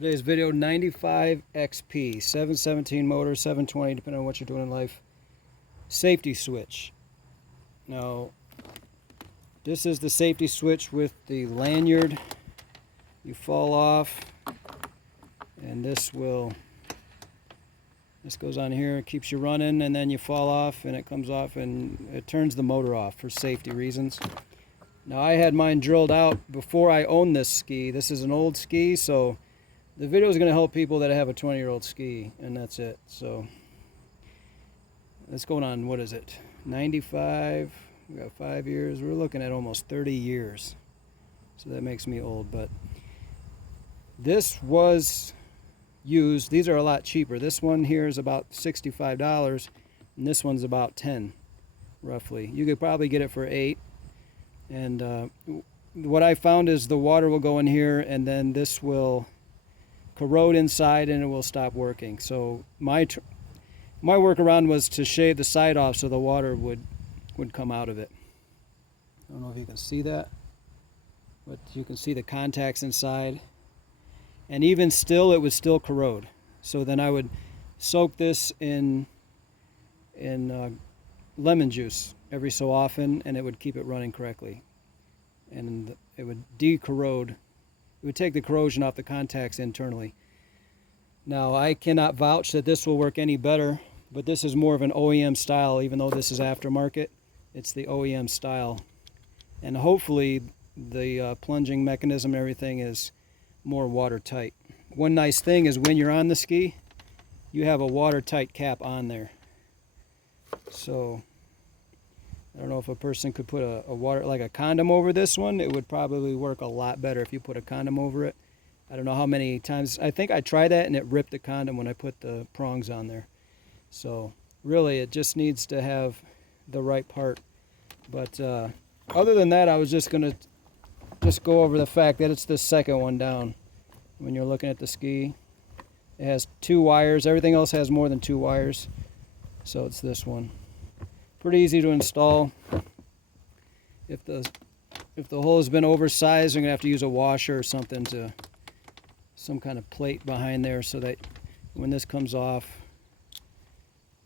Today's video, 95 XP, 717 motor, 720, depending on what you're doing in life. Safety switch. Now, this is the safety switch with the lanyard. You fall off, and this goes on here, it keeps you running, and then you fall off, and it comes off, and it turns the motor off for safety reasons. Now, I had mine drilled out before I owned this ski. This is an old ski, so the video is going to help people that have a 20-year-old ski, and that's it. So that's going on, what is it, 95, we got 5 years, we're looking at almost 30 years. So that makes me old, but this was used. These are a lot cheaper. This one here is about $65, and this one's about 10, roughly. You could probably get it for 8. And what I found is the water will go in here, and then this will corrode inside, and it will stop working. So my workaround was to shave the side off so the water would come out of it. I don't know if you can see that, but you can see the contacts inside. And even still, it would still corrode. So then I would soak this in lemon juice every so often, and it would keep it running correctly. And it would de-corrode. It would take the corrosion off the contacts internally. Now, I cannot vouch that this will work any better, but this is more of an OEM style. Even though this is aftermarket, it's the OEM style. And hopefully the plunging mechanism and everything is more watertight. One nice thing is when you're on the ski, you have a watertight cap on there. So I don't know if a person could put a water, like a condom over this one. It would probably work a lot better if you put a condom over it. I don't know how many times. I think I tried that and it ripped the condom when I put the prongs on there. So really it just needs to have the right part. But other than that, I was just going to go over the fact that it's the second one down. When you're looking at the ski, it has 2 wires. Everything else has more than 2 wires. So it's this one. Pretty easy to install. If the hole has been oversized, you're gonna have to use a washer or something, to some kind of plate behind there, so that when this comes off,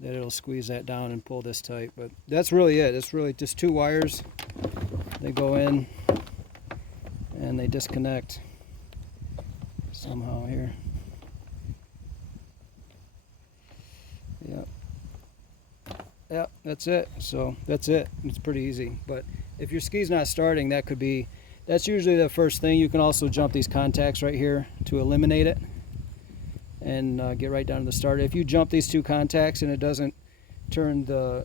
that it'll squeeze that down and pull this tight. But that's really it. It's really just 2 wires. They go in and they disconnect somehow here. Yep. Yeah, that's it. So that's it. It's pretty easy. But if your ski's not starting, that's usually the first thing. You can also jump these contacts right here to eliminate it and get right down to the starter. If you jump these 2 contacts and it doesn't turn the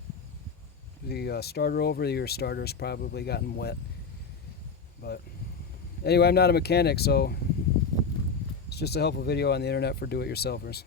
starter over, your starter's probably gotten wet. But anyway, I'm not a mechanic, so it's just a helpful video on the internet for do-it-yourselfers.